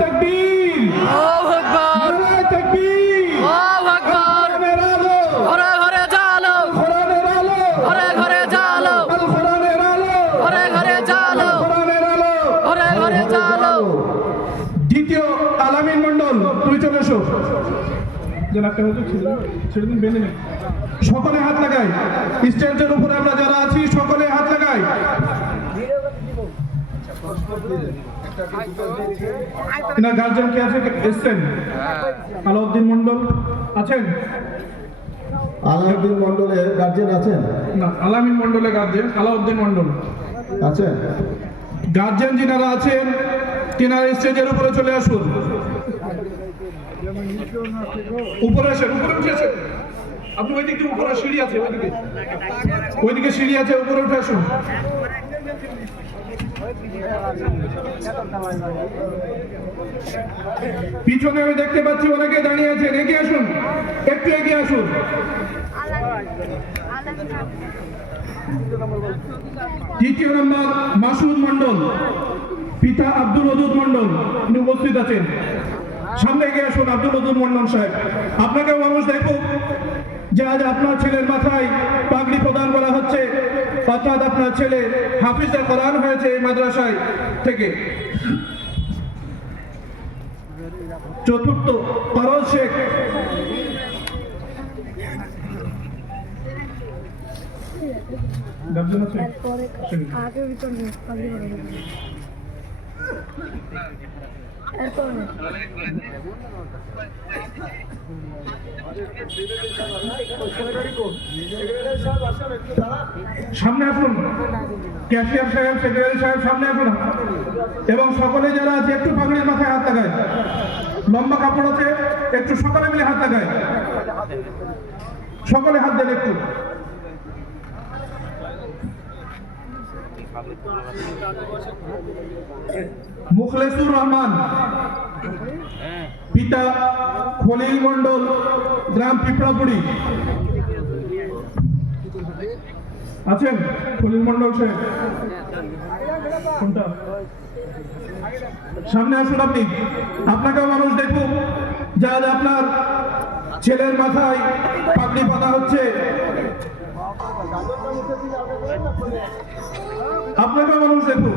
তাকবীর, আল্লাহু আকবার, নারায়ে তাকবীর, আল্লাহু আকবার, কোরআনের আলো, ঘরে ঘরে জালো, কোরআনের আলো, ঘরে ঘরে জালো, আল কোরআনের আলো, ঘরে ঘরে জালো, কোরআনের আলো, ঘরে ঘরে জালো। দ্বিতীয় আলামিন মণ্ডল, তুমি চলে এসো। সকলে হাত লাগাই, স্টেজের উপরে আমরা যারা আছি সকলে হাত লাগাই। এনার গার্জেন কে আছে এসছেন? আলাউদ্দিন মণ্ডল আছেন? আলাউদ্দিন মন্ডলের গার্জেন আছেন? না, আলামিন মণ্ডলের গার্জেন আলাউদ্দিন মণ্ডল আছেন? গার্জেন যিনারা আছেন তিনারা স্টেজের উপরে চলে আসুন। উপরে আসেন, উপরে উঠে আসেন। আপনি ওইদিকে উপরে সিঁড়ি আছে, ওইদিকে সিঁড়ি আছে, উপরে উঠে আসুন। পিছনে আমি দেখতে পাচ্ছি অনেকে দাঁড়িয়ে আছেন, এগিয়ে আসুন, একটু এগিয়ে আসুন। তৃতীয় নম্বর মাসুদ মণ্ডল, পিতা আব্দুল ওদুদ মণ্ডল, তিনি উপস্থিত আছেন। সামনে এগিয়ে আসুন আব্দুল ওদুদ মণ্ডল সাহেব। আপনাকেও মানুষ দেখুক যে আজ আপনার ছেলের মাথায় পাগড়ি প্রদান করা হচ্ছে, অর্থাৎ আপনার ছেলে হাফিজে কোরআন হয়েছে এই মাদ্রাসায় থেকে। চতুর্থ পারল শেখ, আগে ভিতর সামনে আসুন, ক্যাশিয়ার সাহেব, সেক্রেটারি সাহেব সামনে আসুন, এবং সকলে যারা আছে একটু পাগড়ির মাথায় হাত লাগায়। লম্বা কাপড় আছে, একটু সকলে মিলে হাত লাগায়, সকলে হাত দেন একটু। মুখলেসুর রহমান, পিতা খলিল মণ্ডল, গ্রাম পিপড়াপুরি আছেন? খলিল মণ্ডল সাহেব কোনটা? সামনে আসুন আপনি, আপনাকেও মানুষ দেখুক যে আজ আপনার ছেলের মাথায় পাগড়ি বাঁধা হচ্ছে। আপনাকেও মানুষ দেখুক।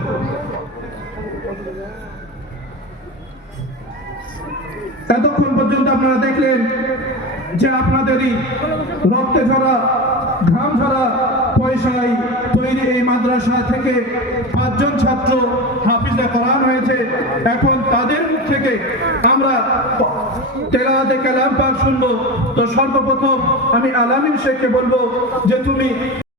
এতক্ষণ পর্যন্ত আপনারা দেখলেন যে আপনাদেরই রক্তে ঝরা, ঘাম ঝরা পয়সায় তৈরি এই মাদ্রাসা থেকে 5 জন ছাত্র হাফিজে কোরআন হয়েছে। এখন তাদের মুখ থেকে আমরা তেলাওয়াতে কালাম পাক শুনবো। তো সর্বপ্রথম আমি আলামিন শেখকে বলবো যে তুমি